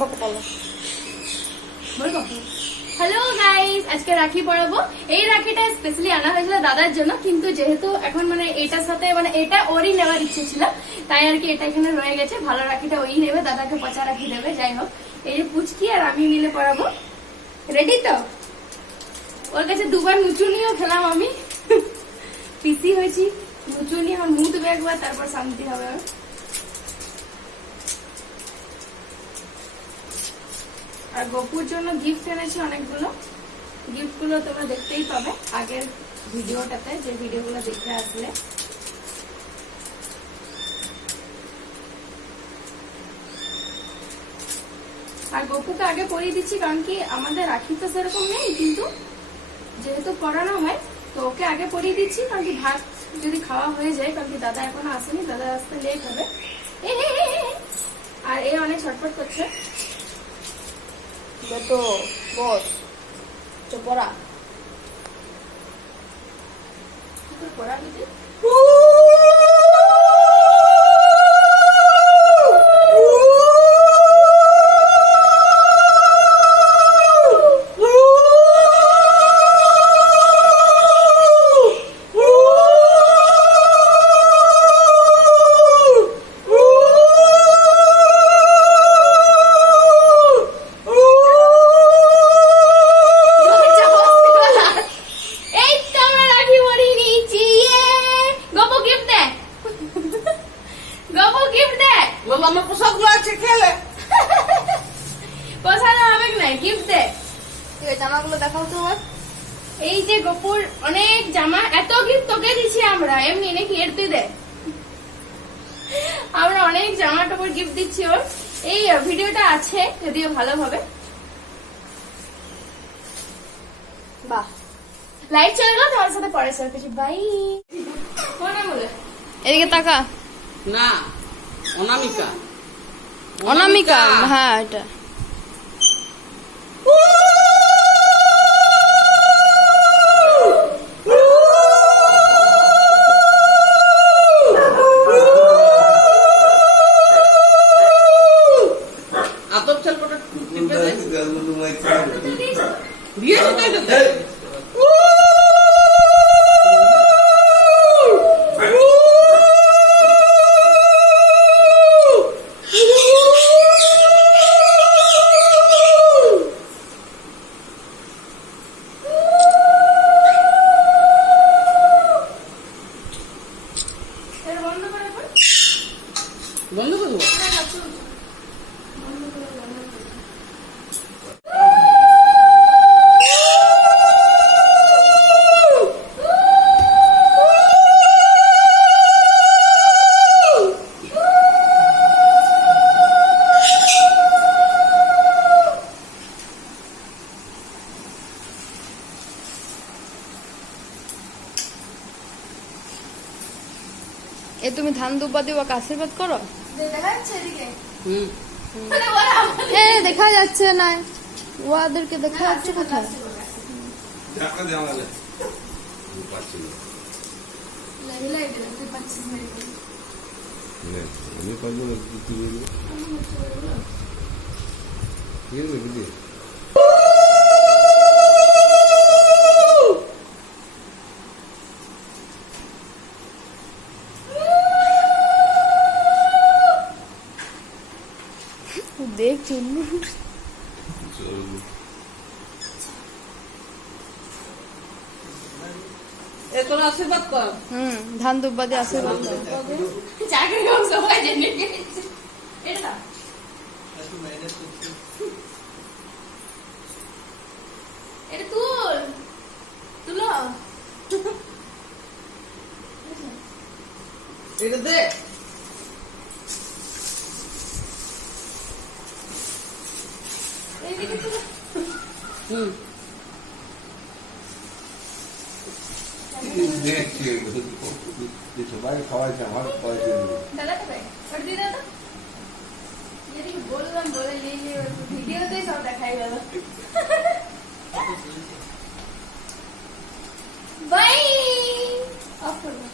বাবাকে বলো। Hello guys, আজকে রাখি পরাবো। এই রাখিটা স্পেশালি আনা হয়েছিল দাদার জন্য, কিন্তু যেহেতু এখন মানে এটার সাথে মানে এটা ওরই নেওয়ার ইচ্ছে ছিল, তাই আর কি এটা এখানে রয়ে গেছে। ভালো রাখিটা ওই নেবে, দাদাকে পচা রাখি দেবে। যাই হোক, এই যে পুচকি আর আমি মিলে পরাবো। রেডি তো? ওর কাছে দুবার মুচুনিও খেলাম আমি, পিসি হয়েছি। মুচুনি আমার মুখ দেবে একবার, তারপর শান্তি হবে। আর গপুর জন্য গিফট এনেছি অনেকগুলো। গিফট গুলো তোমরা দেখতেই পাবে আগের ভিডিওটাতে, যে ভিডিওগুলো দেখতে আসলে। আর গপুকে আগে পরিয়ে দিচ্ছি, কারণ কি আমাদের রাখি তো সেরকম নেই, কিন্তু যেহেতু পড়ানো হয় তো ওকে আগে পরিয়ে দিচ্ছি, কারণ কি ভাত যদি খাওয়া হয়ে যায়, কারণ কি দাদা এখনো আসেনি, দাদা আসতে লেট হবে। আর এ অনেক ছটফট করছে। তো বস পড়া পড়া দিদি আমার পোশাকগুলো আছে, খেলে পছন্দ হবে না, গিফট দে। জামাগুলো দেখাও তো। এই যে গপুর অনেক জামা, এত গিফট তোকে দিচ্ছি আমরা, এমনি নাকি এর তুই দে। আমরা অনেক জামা কাপড় গিফট দিচ্ছি ওর। এই ভিডিওটা আছে যদিও ভালোভাবে। বাহ, লাইট চলে গেল, তোমার সাথে পরে শেয়ার করছি। বাই। কোনা বলে এদিকে তাকা। না, অনামিকা। অনামিকা, হ্যাঁ এটা। আতর চাল পটা টিপে দে। দিয়েছি তো এটাতে। বন্ধ করে দেবো। এ তুমি ধান দুব্বা দিয়ে ওকে আশীর্বাদ করো। দেখা যাচ্ছে এদিকে? হুম। দেখা যাচ্ছে না, ওদেরকে দেখা যাচ্ছে কোথায়? দেখ চলু এ তোরা আশীর্বাদ কর। ধান দুব্বা দিয়ে আশীর্বাদ করো। চাকরি হোক সবাই জেনে গেছে। এটা এটা তুলো এটা দে। হুম। সবাই খাওয়াইছে, আমার খাওয়াইছে। দাদা তো ভাই ওর দিয়ে দাদা যদি বললাম বলে নিয়ে ভিডিওতেই সব দেখাই গেল। বাই অফ করবো।